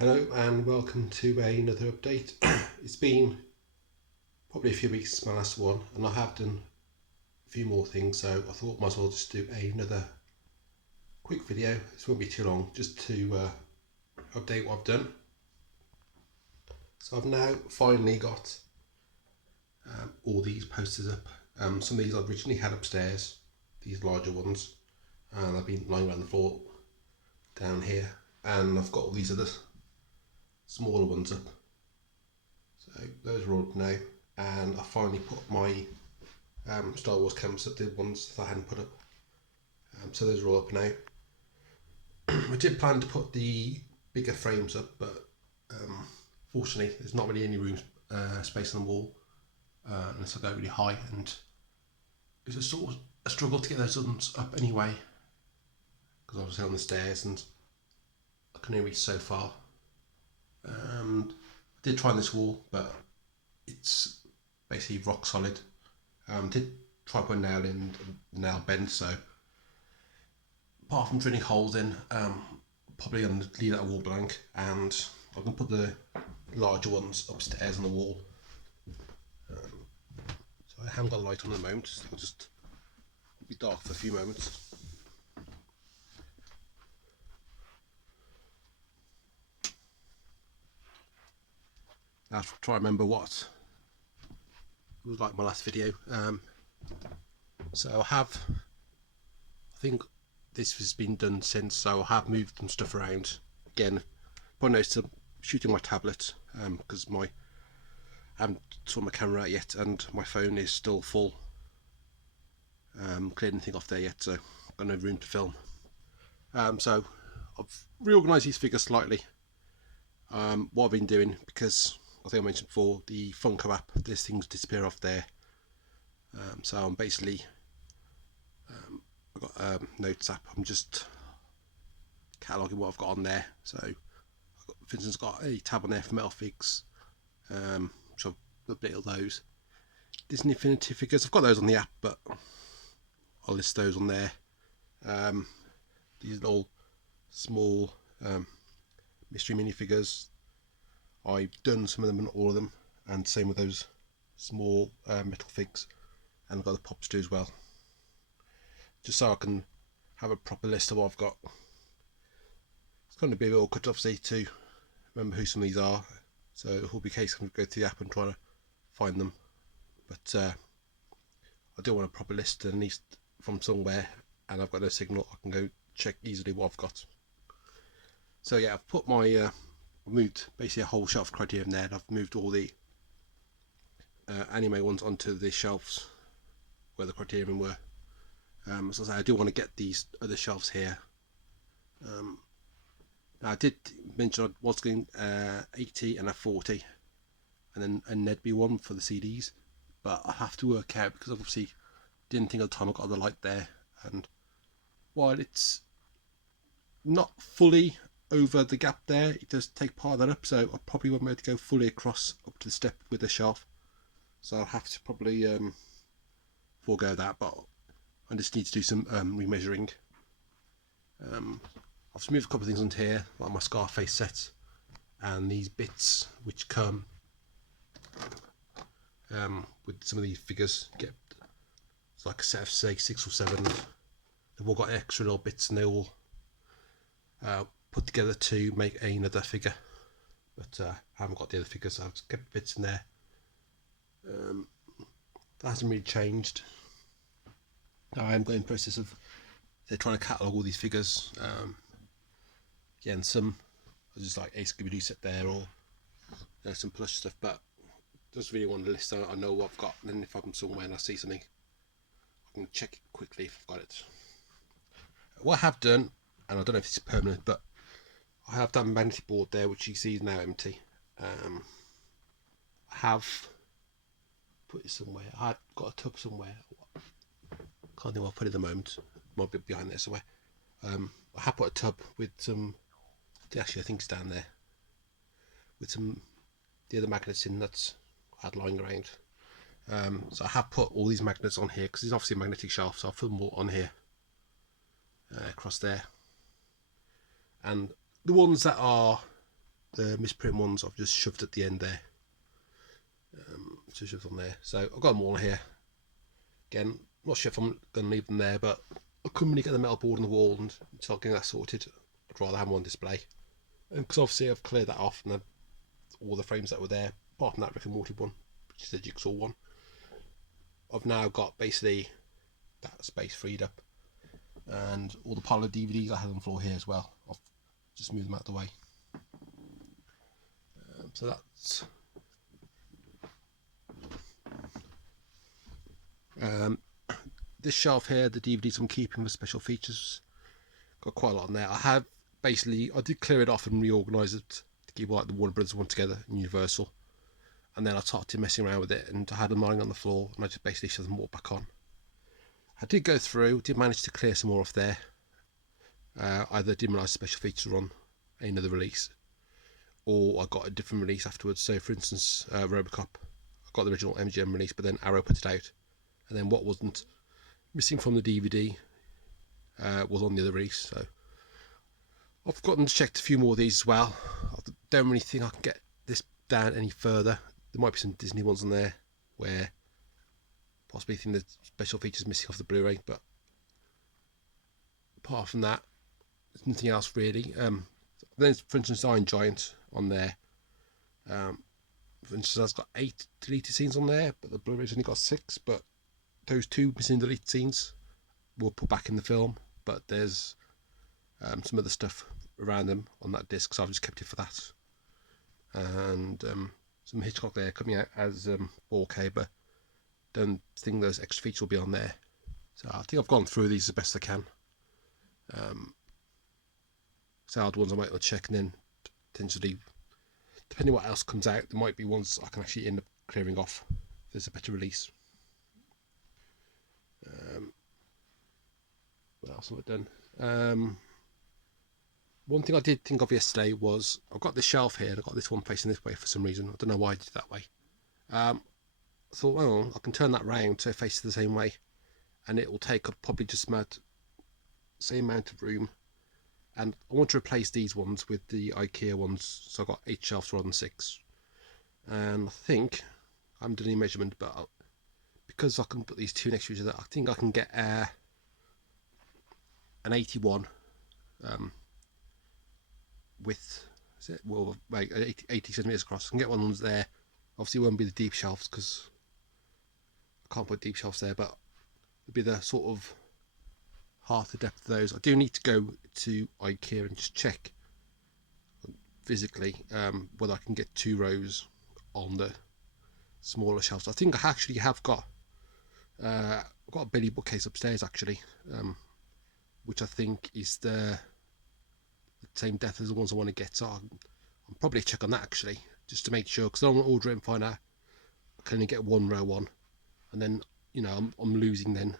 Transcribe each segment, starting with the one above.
Hello and welcome to another update. It's been probably a few weeks since my last one, and I have done a few more things, so I thought I might as well just do another quick video. This won't be too long, just to update what I've done. So I've now finally got all these posters up. Some of these I originally had upstairs, these larger ones, and I've been lying around the floor down here, and I've got all these other smaller ones up. So those are all up now, and I finally put my Star Wars cameras up, the ones that I hadn't put up. So those are all up now. I did plan to put the bigger frames up, but fortunately there's not really any room space on the wall unless I go really high, and it's a sort of a struggle to get those ones up anyway, because I was on the stairs and I can only reach so far. I did try on this wall, but it's basically rock solid. Did try putting a nail in, the nail bent, so apart from drilling holes in, probably going to leave that wall blank, and I can put the larger ones upstairs on the wall. So I haven't got a light on at the moment, so it'll just be dark for a few moments. I'll try to remember what it was like my last video. So I think this has been done since, so I have moved some stuff around. Again, probably noticed I'm shooting my tablet because I haven't sorted my camera out yet, and my phone is still full. Cleared anything off there yet, so I've got no room to film. So I've reorganised these figures slightly. What I've been doing, because I think I mentioned before, the Funko app, there's things disappear off there. So I'm basically, I've got a notes app, I'm just cataloguing what I've got on there. So I've got, for instance, got a tab on there for metal figs, so I've updated those. Disney Infinity figures, I've got those on the app, but I'll list those on there. These little small mystery minifigures, I've done some of them and all of them, and same with those small metal figs, and I've got the pops too as well, just so I can have a proper list of what I've got. It's going to be a bit awkward obviously to remember who some of these are, so it will be a case I'm going to go to the app and try to find them, but I do want a proper list at least from somewhere, and I've got no signal, I can go check easily what I've got. So yeah, I've put my I've moved basically a whole shelf of Criterion there, and I've moved all the anime ones onto the shelves where the Criterion were. As I say, I do want to get these other shelves here. Now I did mention I was getting 80 and a 40, and then a Nedby one for the CDs, but I have to work out, because obviously didn't think at the time I got the light there, and while it's not fully over the gap there, it does take part of that up, so I probably won't be able to go fully across up to the step with the shelf, so I'll have to probably forego that, but I just need to do some remeasuring. I've moved a couple of things onto here, like my Scarface sets, and these bits which come with some of these figures. It's like a set of say 6 or 7. They've all got extra little bits, and they all put together to make another figure, but I haven't got the other figures, so I've just kept bits in there. That hasn't really changed. I am going in the process of trying to catalogue all these figures. Again, some are just like a Scooby-Doo set there, or some plush stuff, but just really want to list out, I know what I've got, and then if I'm somewhere and I see something, I can check it quickly if I've got it. What I have done, and I don't know if it's permanent, but I have that magnetic board there, which you see is now empty. I have put it somewhere. I've got a tub somewhere. Can't think what I've put it at the moment. Might be behind there somewhere. I have put a tub with some, actually I think it's down there, with some the other magnets in that's I had lying around. So I have put all these magnets on here, because it's obviously a magnetic shelf, so I'll put them all on here, across there. And the ones that are The misprint ones I've just shoved at the end there. So shoved on there. So I've got them all here. Again, not sure if I'm going to leave them there, but I couldn't really get the metal board on the wall, and until getting that sorted, I'd rather have them on display. And because obviously I've cleared that off, and all the frames that were there, apart from that Rick and Morty one, which is the jigsaw one, I've now got basically that space freed up, and all the pile of DVDs I had on the floor here as well. I've just moved them out of the way. So that's this shelf here. The DVDs I'm keeping for special features, got quite a lot on there. I did clear it off and reorganise it to keep like the Warner Brothers one together and Universal, and then I started messing around with it, and I had them lying on the floor, and I just basically shoved them all back on. I did go through, did manage to clear some more off there. Either didn't realise special features on another release, or I got a different release afterwards. So for instance, Robocop, I got the original MGM release, but then Arrow put it out, and then what wasn't missing from the DVD was on the other release. So I've gotten to check a few more of these as well. I don't really think I can get this down any further. There might be some Disney ones on there where possibly think the special features missing off the Blu-ray, but apart from that, there's nothing else really. Then for instance, Iron Giant on there. For instance, that's got 8 deleted scenes on there, but the Blu-ray's only got 6. But those 2 missing deleted scenes were put back in the film. But there's some other stuff around them on that disc, so I've just kept it for that. And some Hitchcock there coming out as 4K, but don't think those extra features will be on there. So I think I've gone through these as best I can. So other ones I might want to check, and then potentially, depending what else comes out, there might be ones I can actually end up clearing off if there's a better release. What else have I done? One thing I did think of yesterday was I've got this shelf here, and I've got this one facing this way for some reason. I don't know why I did it that way. I thought, well, I can turn that round so it faces the same way, and it will take up probably just about the same amount of room. And I want to replace these ones with the IKEA ones, so I've got 8 shelves rather than 6. And I think I haven't done any measurement, but because I can put these 2 next to each other, I think I can get an 81 width. Is it? Well, like 80 centimeters across. I can get one of those there. Obviously, it won't be the deep shelves because I can't put deep shelves there, but it'll be the sort of half the depth of those. I do need to go to IKEA and just check physically whether I can get 2 rows on the smaller shelves. I think I actually have got I've got a Billy bookcase upstairs actually, which I think is the same depth as the ones I want to get. So I'll probably check on that actually, just to make sure, because I don't want to order it and find out I can only get 1 row on, and then I'm losing then.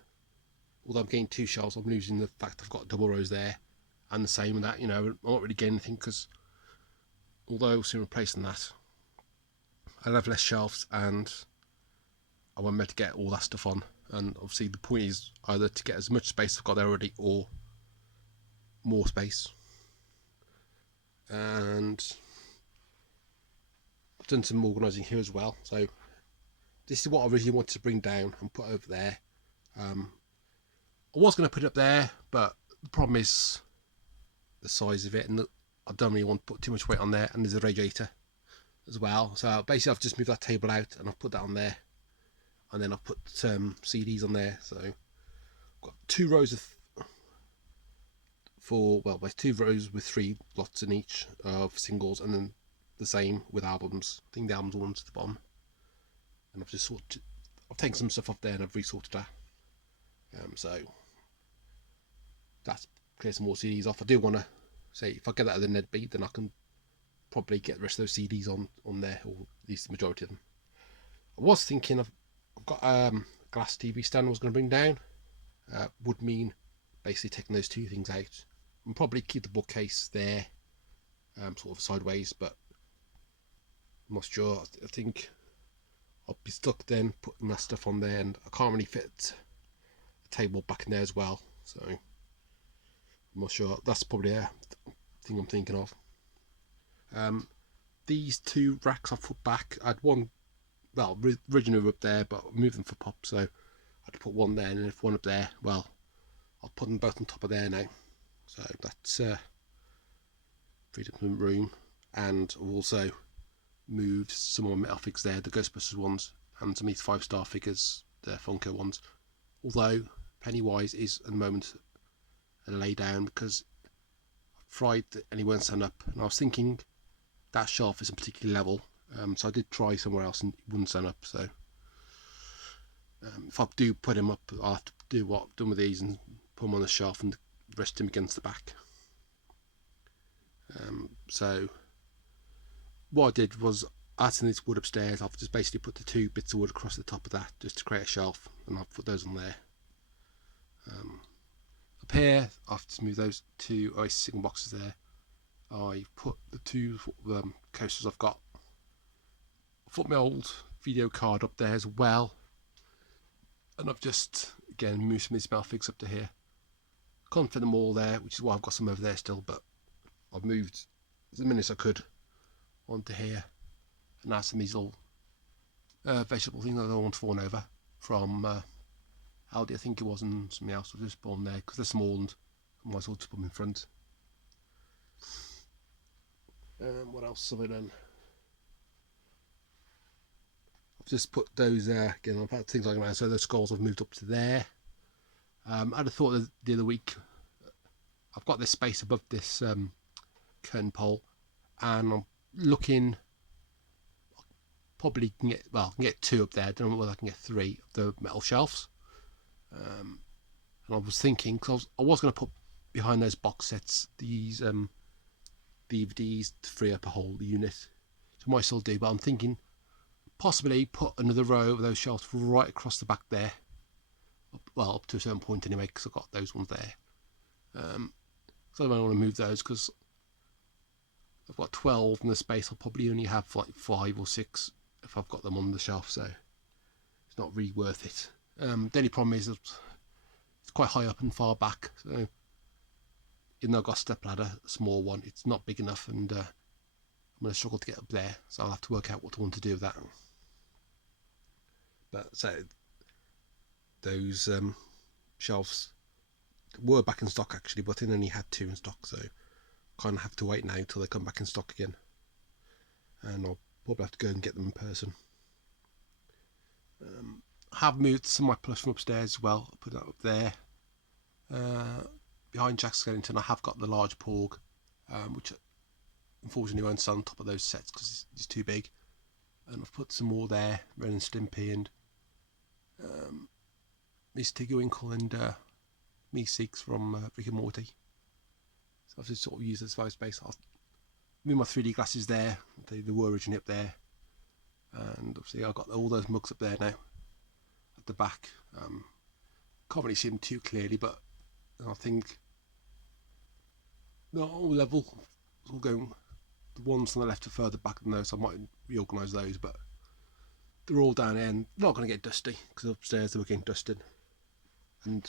Although I'm getting 2 shelves, I'm losing the fact I've got double rows there, and the same with that. I'm not really getting anything, because although soon replacing that, I'll have less shelves and I won't be able to get all that stuff on. And obviously the point is either to get as much space I've got there already, or more space. And I've done some organising here as well. So this is what I originally wanted to bring down and put over there. I was going to put it up there, but the problem is the size of it, and I don't really want to put too much weight on there, and there's a radiator as well. So basically I've just moved that table out and I've put that on there, and then I've put some CDs on there. So I've got 2 rows of 2 rows with 3 lots in each of singles, and then the same with albums. I think the albums are ones at the bottom, and I've taken some stuff off there and I've resorted that. So that's clear some more CDs off. I do want to say, if I get that at the Ned Beat, then I can probably get the rest of those CDs on there, or at least the majority of them. I was thinking I've got a glass TV stand I was going to bring down. Would mean basically taking those 2 things out and probably keep the bookcase there, sort of sideways, but I'm not sure. I think I'll be stuck then putting that stuff on there, and I can't really fit the table back in there as well, so I'm not sure. That's probably a thing I'm thinking of. these two racks I've put back. I had one, well, originally up there, but I moved them for pop, so I had to put one there, and if one up there, well, I'll put them both on top of there now. So that's freed up some room, and I've also moved some more metal figures there, the Ghostbusters ones, and some of these 5-star figures, the Funko ones. Although Pennywise is at the moment a lay down because I tried and he won't stand up, and I was thinking that shelf isn't particularly level, so I did try somewhere else and it wouldn't stand up. So if I do put him up, I'll have to do what I've done with these and put him on the shelf and rest him against the back. So what I did was, adding this wood upstairs, I've just basically put the 2 bits of wood across the top of that just to create a shelf, and I've put those on there. Up here I've just moved those 2 ice single boxes there. I put the 2 coasters I've got. I put my old video card up there as well, and I've just again moved some of these metal figs up to here. Can't fit them all there, which is why I've got some over there still, but I've moved as many as I could onto here. And that's some of these little vegetable things that I want to fawn over from Aldi, I think it was, and something else. I've just put on there because they're small and I might as well just put them in front. What else have I done? I've just put those again, I've had things like that, so those skulls I've moved up to there. I had a thought the other week, I've got this space above this curtain pole, and I'm looking, probably can get, well, I can get 2 up there. I don't know whether I can get 3 of the metal shelves. And I was thinking, because I was going to put behind those box sets these DVDs to free up a whole unit. So I might still do, but I'm thinking possibly put another row of those shelves right across the back there. Well, up to a certain point anyway, because I've got those ones there. So I don't want to move those because I've got 12 in the space. I'll probably only have like 5 or 6 if I've got them on the shelf, so it's not really worth it. The only problem is it's quite high up and far back, so even though I've got a step ladder, a small one, it's not big enough, and I'm going to struggle to get up there, so I'll have to work out what I want to do with that. But so those shelves were back in stock actually, but I only had 2 in stock, so kind of have to wait now until they come back in stock again, and I'll probably have to go and get them in person. I have moved some of my plush from upstairs as well. I'll put that up there. Behind Jack Skellington I have got the large Porg, which unfortunately won't stand on top of those sets because it's too big, and I've put some more there, Ren and Stimpy and Miss Tiggerwinkle and Miss Six from Rick and Morty. So I've just sort of used this as space. I'll move my 3D glasses there. They were originally up there, and obviously I've got all those mugs up there now at the back. Can't really see them too clearly, but I think they're all level. It's all going. The ones on the left are further back than those, so I might reorganise those, but they're all down there and not going to get dusty because upstairs they were getting dusted, and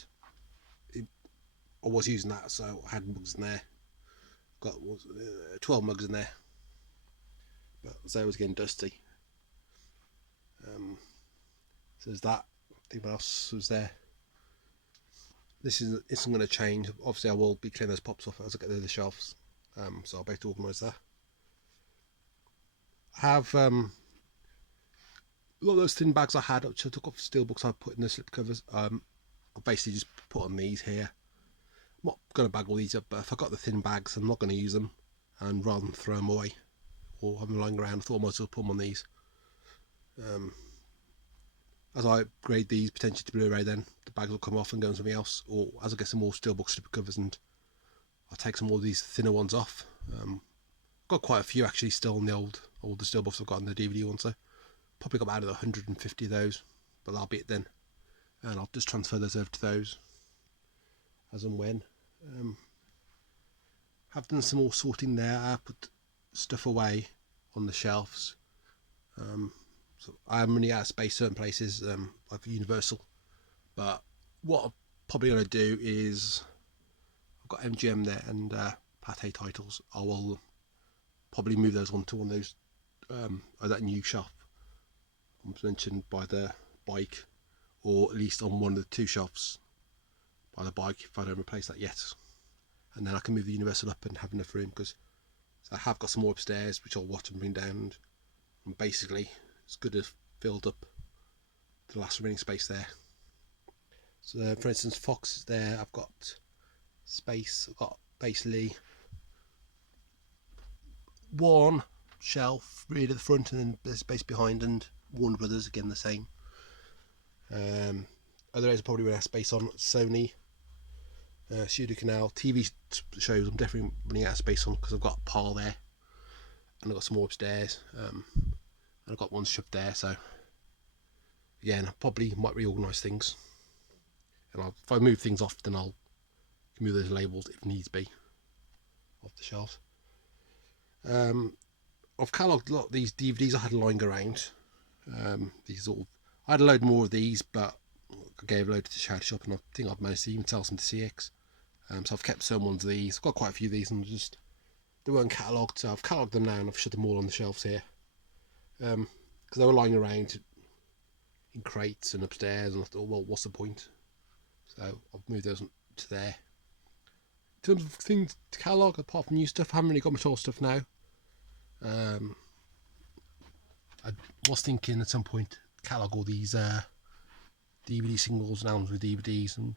I was using that, so I had mugs in there. Got 12 mugs in there, but as I was getting dusty. So there's that. I think what else was there. This isn't going to change. Obviously I will be clearing those pops off as I get to the shelves, so I'll be able to organise that. I have a lot of those thin bags I had, which I took off steelbooks I put in the slip covers. I'll basically just put on these here. I'm not going to bag all these up, but if I got the thin bags I'm not going to use them, and rather than throw them away or have them lying around, I thought I might as well put them on these. As I upgrade these potentially to Blu-ray, then the bags will come off and go on something else, or as I get some more steelbook slip covers, and I'll take some more of these thinner ones off. Got quite a few actually still in the older steelbooks I've got in the DVD one, so probably got about 150 of those, but that'll be it then, and I'll just transfer those over to those as and when. Have done some more sorting there. I put stuff away on the shelves. So I'm running out of space certain places, like Universal, but what I'm probably going to do is, I've got MGM there and Pathé titles. I will probably move those onto one of those that new shelf I was mentioned by the bike, or at least on one of the two shelves by the bike if I don't replace that yet. And then I can move the universal up and have enough room, because I have got some more upstairs which I'll watch and bring down, and basically it's good as filled up the last remaining space there. So for instance, Fox is there, I've got space, I've got basically one shelf really at the front, and then there's space behind, and Warner Brothers again the same. Other areas probably would have space on Sony, Studio Canal, TV shows I'm definitely running out of space on, because I've got a pile there, and I've got some more upstairs, and I've got one shoved there. So again, I probably might reorganise things, and if I move things off, then I'll move those labels if needs be off the shelves. I've catalogued a lot of these DVDs I had lying around. These sort of, I had a load more of these, but I gave a load to the charity shop, and I think I've managed to even sell some to CX. So I've kept some ones of these. I've got quite a few of these, and they weren't catalogued, so I've catalogued them now, and I've shut them all on the shelves here, because they were lying around in crates and upstairs, and I thought, well, what's the point? So I've moved those to there. In terms of things to catalogue, apart from new stuff, I haven't really got much old stuff now. I was thinking at some point catalogue all these DVD singles and albums with DVDs, and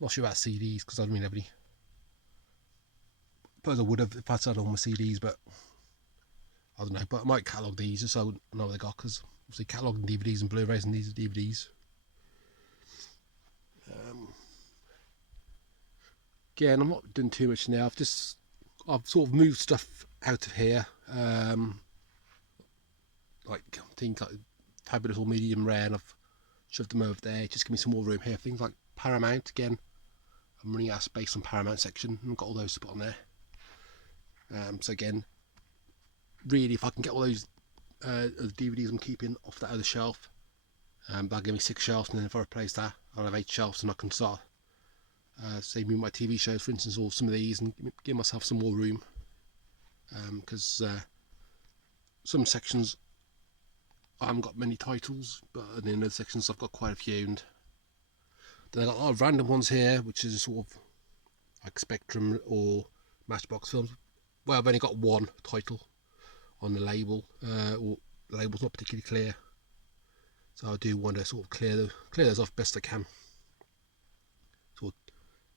I'm not sure about CDs because I don't really have any. I suppose I would have if I'd had all my CDs, but I don't know. But I might catalogue these just so I know what they got, because obviously cataloguing DVDs and Blu-rays, and these are DVDs. Again, I'm not doing too much now. I've sort of moved stuff out of here. Like things like Fabulous or Medium Rare, and I've shoved them over there. Just give me some more room here. Things like Paramount, again, I'm running out of space on Paramount section, and I've got all those to put on there. So again, really, if I can get all those DVDs I'm keeping off that other shelf, that'll give me 6 shelves, and then if I replace that, I'll have 8 shelves, and I can start saving my TV shows, for instance, or some of these, and give myself some more room, because some sections I haven't got many titles, but in other sections I've got quite a few, and then I've got a lot of random ones here, which is sort of like Spectrum or Matchbox films. Well, I've only got one title on the label, or the label's not particularly clear, so I do want to sort of clear those off best I can. Sort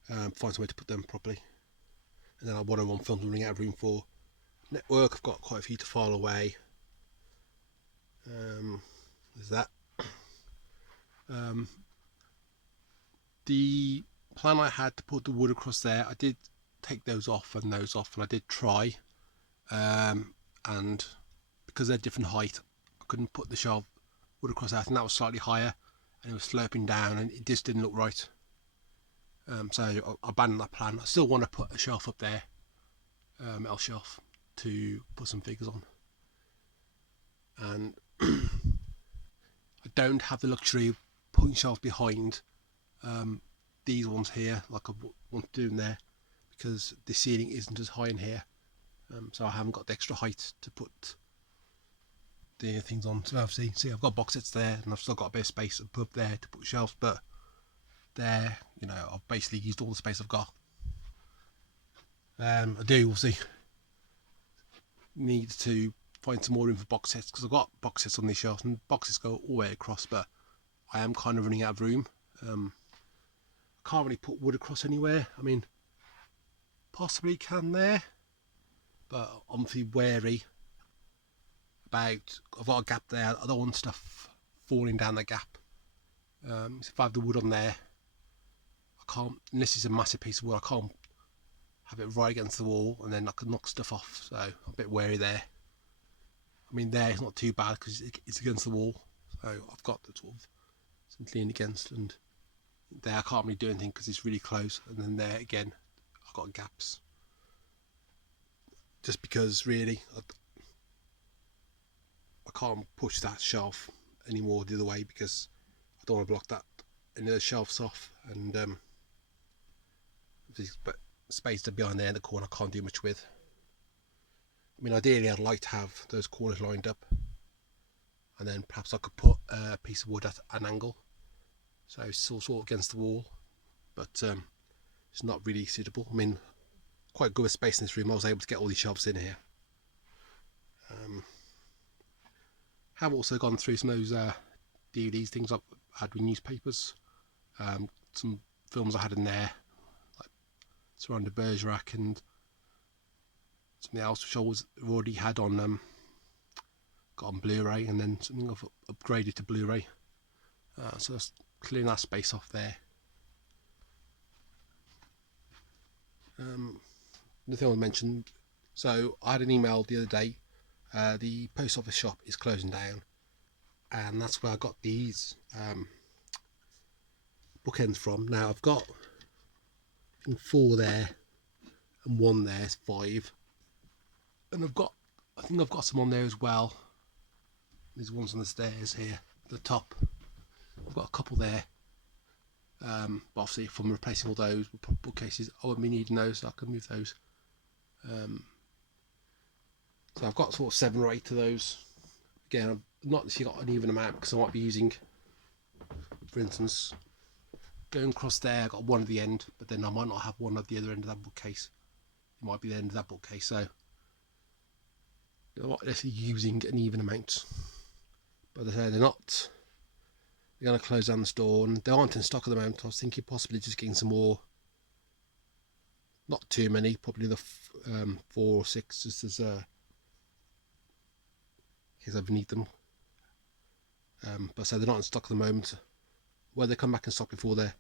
of find some way to put them properly. And then I want one film to running out of room for. Network, I've got quite a few to file away. There's that. The plan I had to put the wood across there, I did take those off, and I did try, and because they're different height, I couldn't put the shelf wood across that, and that was slightly higher, and it was sloping down, and it just didn't look right. So I abandoned that plan. I still want to put a shelf up there, metal shelf, to put some figures on, and I don't have the luxury of putting shelves behind these ones here like I want to do in there, because the ceiling isn't as high in here, so I haven't got the extra height to put the things on. So obviously, see, I've got box sets there, and I've still got a bit of space above there to put shelves, but there, you know, I've basically used all the space I've got. I do obviously need to find some more room for box sets, because I've got box sets on these shelves, and boxes go all the way across, but I am kind of running out of room. I can't really put wood across anywhere. I mean, possibly can there, but I'm wary about, I've got a gap there, I don't want stuff falling down the gap. So if I have the wood on there, I can't, unless it's a massive piece of wood, I can't have it right against the wall, and then I could knock stuff off, so I'm a bit wary there. I mean, there it's not too bad because it's against the wall, so I've got the sort of something leaning against, and there I can't really do anything because it's really close, and then there again I've got gaps, just because really I can't push that shelf anymore the other way, because I don't want to block that any of the shelves off, and but space to behind there in the corner I can't do much with. I mean, ideally I'd like to have those corners lined up, and then perhaps I could put a piece of wood at an angle, so it's sort of against the wall, but it's not really suitable. I mean, quite good with space in this room. I was able to get all these shelves in here. Have also gone through some of those DVDs, things I've had with newspapers, some films I had in there, like Surrounded Bergerac and something else which I was already had on got on Blu-ray, and then something I've upgraded to Blu-ray. So that's clearing that space off there. Another thing I mentioned, so I had an email the other day, the post office shop is closing down, and that's where I got these bookends from. Now I've got 4 there and 1 there, it's 5, and I think I've got some on there as well. There's ones on the stairs here at the top. I've got a couple there, but obviously if I'm replacing all those bookcases I won't be needing those, so I can move those. So I've got sort of 7 or 8 of those. Again, I've not necessarily got an even amount because I might be using, for instance, going across there, I've got one at the end, but then I might not have one at the other end of that bookcase. It might be the end of that bookcase, so I'm not necessarily using an even amount. But as I say, they're going to close down the store, and they aren't in stock at the moment. I was thinking possibly just getting some more, not too many, probably the 4 or 6, just as in case I need them. But so they're not in stock at the moment. Whether they come back in stock before they're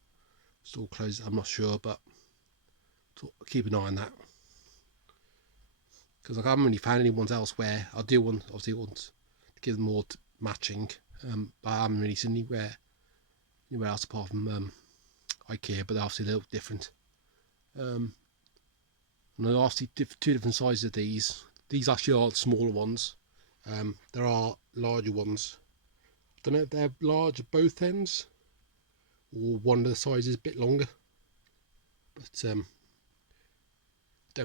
store closed, I'm not sure, but keep an eye on that, because I haven't really found any ones elsewhere. I do want, obviously, want to give them more matching, but I haven't really seen anywhere else apart from IKEA, but they're obviously a little different. And there are obviously 2 different sizes of these. These actually are the smaller ones. There are larger ones. I don't know if they're large at both ends, or one of the sizes is a bit longer, but don't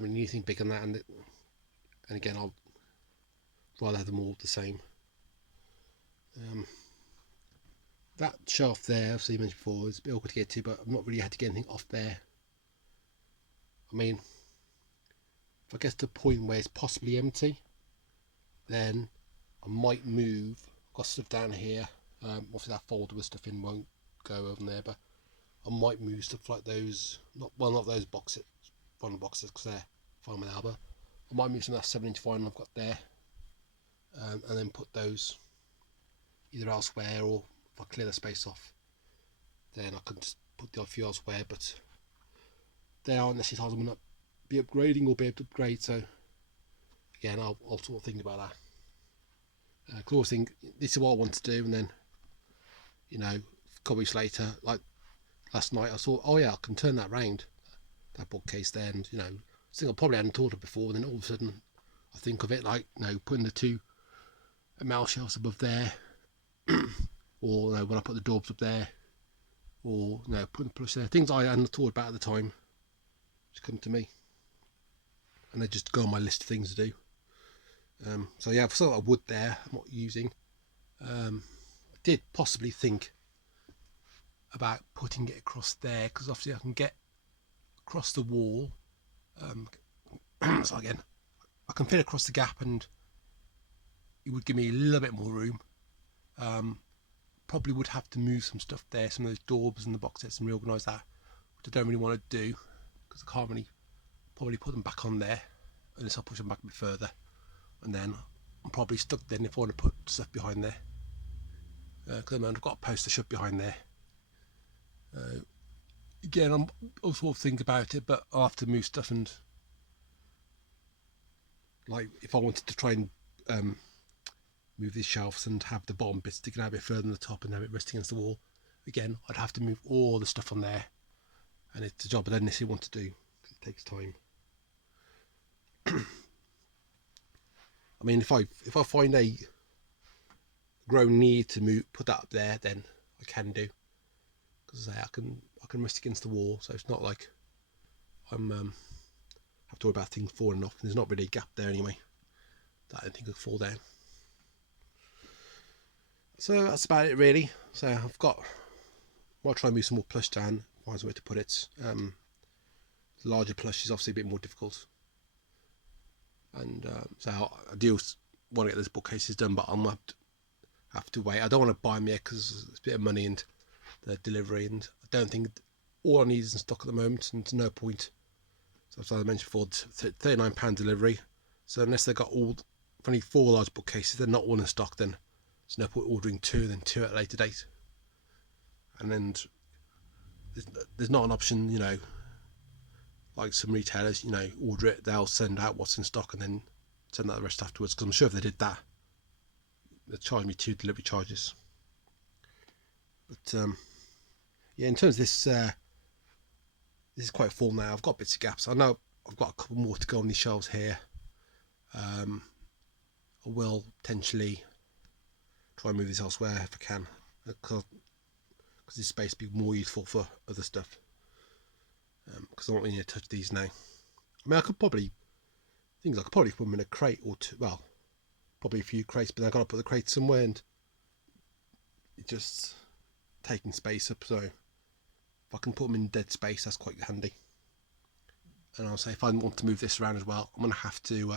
really need anything bigger than that. And again, I'll rather have them all the same. That shelf there, obviously you mentioned before, is a bit awkward to get to, but I've not really had to get anything off there. I mean, if I get to the point where it's possibly empty, then I might move. I've got stuff down here. Obviously that folder with stuff in won't go over there, but I might move stuff like those. Not those boxes, vinyl boxes, because they're fine with Alba. I might move some of that 7-inch vinyl I've got there, and then put those either elsewhere, or if I clear the space off, then I can just put the odd few elsewhere. But they aren't necessarily times I'm going to be upgrading or be able to upgrade, so again, I'll sort of think about that. Cause think this is what I want to do, and then a couple weeks later, like last night, I thought, oh yeah, I can turn that round, that bookcase there, and I think I probably hadn't thought of it before. And then all of a sudden, I think of it like putting the 2 mail shelves above there, or when I put the doors up there, or putting the push there. Things I hadn't thought about at the time just come to me, and they just go on my list of things to do. So yeah, I've still got wood there I'm not using. I did possibly think about putting it across there, because obviously I can get across the wall. So again, I can fit across the gap, and it would give me a little bit more room. Probably would have to move some stuff there, some of those doors and the box sets, and reorganise that, which I don't really want to do, because I can't really probably put them back on there unless I push them back a bit further, and then I'm probably stuck then if I want to put stuff behind there, because I've got a poster shut behind there. Again, I'll sort of think about it, but I'll have to move stuff, and like if I wanted to try and move these shelves and have the bottom bit sticking out a bit further than the top and have it resting against the wall, again I'd have to move all the stuff on there, and it's a job I don't necessarily want to do because it takes time. I mean, if I find a grown need to put that up there, then I can do, because I can rest against the wall, so it's not like I'm have to worry about things falling off. There's not really a gap there anyway. that anything could fall down. So that's about it really. So I've got, I'll try and move some more plush down, find somewhere to put it. The larger plush is obviously a bit more difficult, and so I do want to get those bookcases done, but I'm gonna have to wait. I don't want to buy them yet because it's a bit of money and the delivery, and I don't think all I need is in stock at the moment, and there's no point. So as I mentioned before, £39 delivery. So unless they've got only 4 large bookcases, they're not all in stock, then there's no point ordering 2, then 2 at a later date. And then there's not an option, you know, like some retailers, you know, order it, they'll send out what's in stock and then send out the rest afterwards. Because I'm sure if they did that, they'd charge me 2 delivery charges. But yeah, in terms of this, this is quite full now. I've got bits of gaps. I know I've got a couple more to go on these shelves here. I will potentially try and move this elsewhere if I can, because this space will be more useful for other stuff. Because I don't really need to touch these now. I mean, I could probably put them in a crate or two. Well, probably a few crates, but I've got to put the crate somewhere, and it's just taking space up. So if I can put them in dead space, that's quite handy. And I'll say if I want to move this around as well, I'm going to have to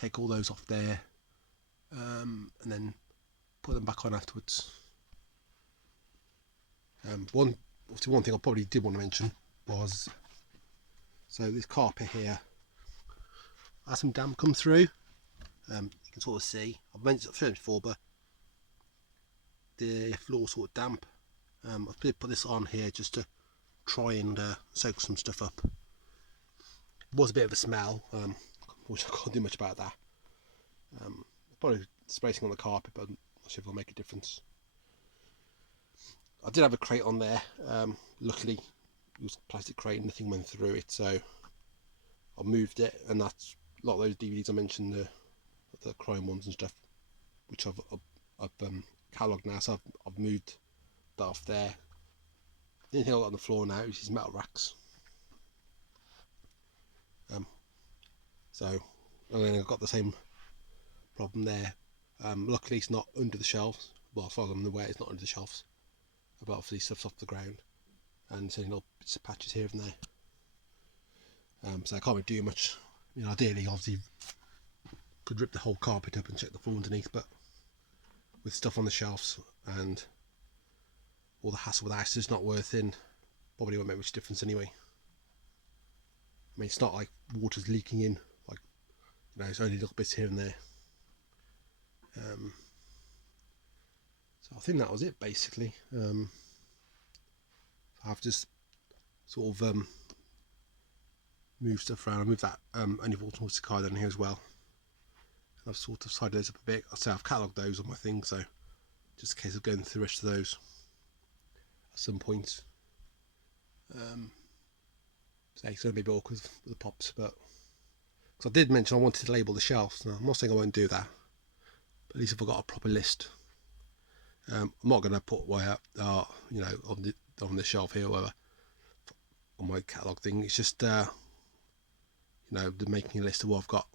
take all those off there, and then put them back on afterwards. One thing I probably did want to mention was, so this carpet here, I had some damp come through. You can sort of see, I've shown it before, but the floor sort of damp. I've put this on here just to try and soak some stuff up. It was a bit of a smell, which I can't do much about that. Probably spraying on the carpet, but I'm not sure if it'll make a difference. I did have a crate on there. Luckily, it was a plastic crate, nothing went through it, so I moved it. And that's a lot of those DVDs I mentioned, the crime ones and stuff, which I've catalogued now. So I've moved that off there. The only thing I've got on the floor now is these metal racks. So, and then I've got the same problem there. Luckily, it's not under the shelves. Well, as far as I'm aware, it's not under the shelves. But obviously, stuff's off the ground, and so little bits of patches here and there. So I can't really do much. You know, ideally, obviously, could rip the whole carpet up and check the floor underneath, but with stuff on the shelves and all the hassle with that, it's just not worth it. Probably won't make much difference anyway. I mean, it's not like water's leaking in, like, you know, it's only little bits here and there. So I think that was it basically. I've just sort of moved stuff around. I moved that only automatic car down here as well. And I've sort of sided those up a bit. I've catalogued those on my thing, so just a case of going through the rest of those at some point. So it's going to be a bit awkward with the pops, but because I did mention I wanted to label the shelves. Now I'm not saying I won't do that, but at least if I've got a proper list. I'm not going to put where you know, on the shelf here or whatever on my catalogue thing. It's just you know, making a list of what I've got,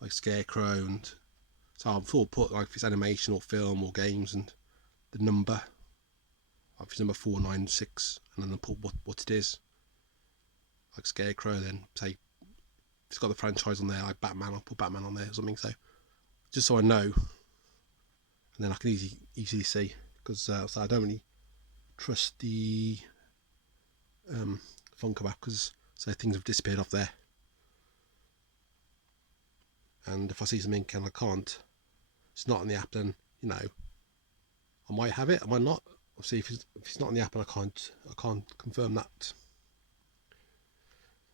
like Scarecrow, and so I've sort of put like if it's animation or film or games and the number. If it's number 496, and then I'll put what it is. Like Scarecrow, then say if it's got the franchise on there, like Batman, I'll put Batman on there or something. So just so I know, and then I can easily see, because so I don't really trust the Funko app, because so things have disappeared off there, and if I see something and I can't, it's not on the app, then you know I might have it, I might not. Obviously, if it's not on the app and I can't confirm that.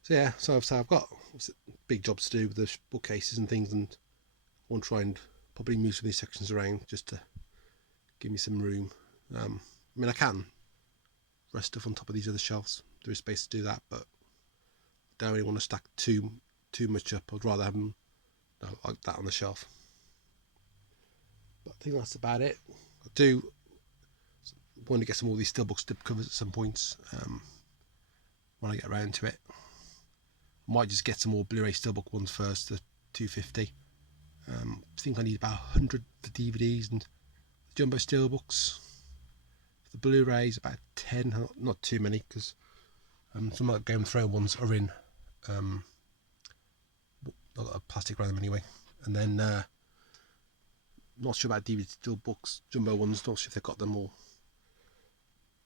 So yeah, so I've got big jobs to do with the bookcases and things, and I want to try and probably move some of these sections around just to give me some room. I mean, I can rest stuff on top of these other shelves. There is space to do that, but I don't really want to stack too much up. I'd rather have them like that on the shelf. But I think that's about it. I do want to get some more of these steelbook slip covers at some points when I get around to it. I might just get some more Blu-ray steelbook ones first, the 250, I think I need about 100 for DVDs and jumbo steelbooks. The Blu-rays about 10, not too many, because some of the Game of Thrones ones are in I've got a plastic around them anyway. And then not sure about DVD steelbooks, jumbo ones, not sure if they've got them all,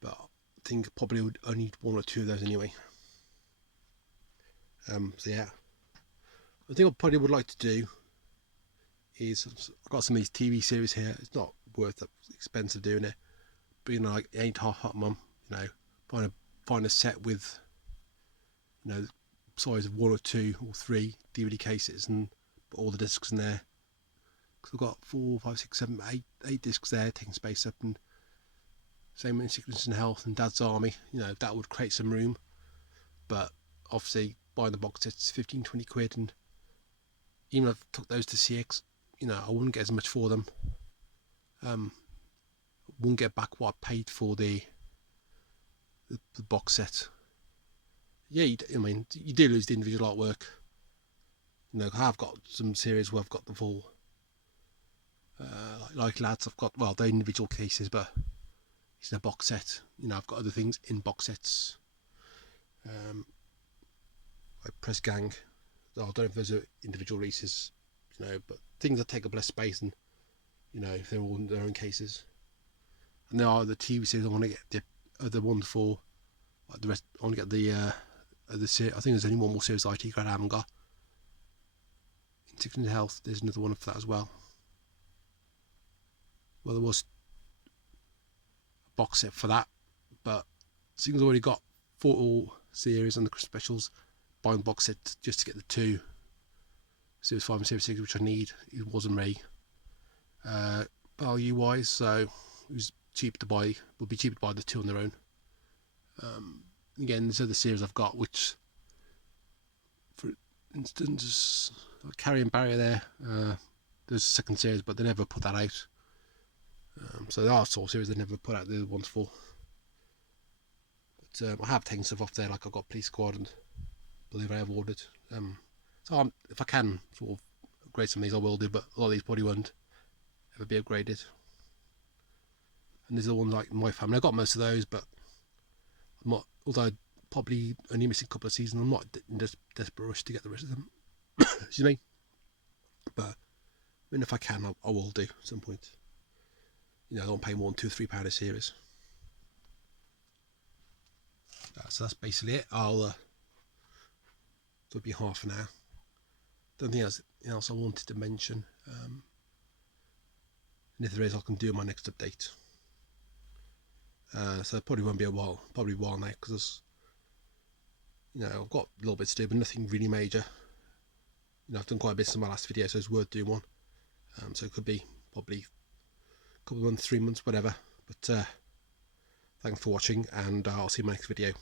but I think probably would only need 1 or 2 of those anyway. So yeah, I think I probably would like to do is, I've got some of these TV series here. It's not worth the expense of doing it, but you know, like Ain't Half Hot Mum, you know, find a set with, you know, size of 1 or 2 or 3 DVD cases and put all the discs in there. Because I've got 4, 5, 6, 7, 8 discs there, taking space up, and same in Sickness and Health and Dad's Army. You know, that would create some room, but obviously buying the box sets 15-20 quid, and even if I took those to CX, you know, I wouldn't get as much for them. Wouldn't get back what I paid for the box set. Yeah, I mean, you do lose the individual artwork. You know, I've got some series where I've got the full, like Lads, I've got, well, they're individual cases, but it's in a box set. You know, I've got other things in box sets, like Press Gang. I don't know if those are individual releases, you know, but things that take up less space, and you know, if they're all in their own cases. And there are the TV series I want to get the other ones for. Like the rest, I want to get the series. I think there's only one more series IT grade I haven't got. In Sickness and Health, there's another one for that as well. Well, there was a box set for that, but Signal's already got 4 series and the Christmas specials. Buying the box set just to get the 2 Series 5 and Series 6, which I need. It wasn't me value wise, so it was cheap to buy. Would be cheaper to buy the 2 on their own. Again, there's other series I've got, which, for instance, Carrie and Barrier there. There's a second series, but they never put that out. So there are sort of series they never put out the other ones for. But I have taken stuff off there, like I've got Police Squad and Blu-ray I've ordered. So if I can sort of upgrade some of these, I will do, but a lot of these probably won't ever be upgraded. And there's the ones like My Family. I've got most of those, but I'm not, although I'd probably only missing a couple of seasons, I'm not in desperate rush to get the rest of them. Excuse me. But I mean, if I can, I will do at some point. You know, I don't pay more than £2 or £3 a series. So that's basically it. So it'll be half an hour. Don't think there's anything else I wanted to mention. And if there is, I can do my next update. So it probably won't be a while, probably a while now, because you know, I've got a little bit to do, but nothing really major. You know, I've done quite a bit in my last video, so it's worth doing one. So it could be probably a couple of months, 3 months, whatever. But thanks for watching, and I'll see you in my next video.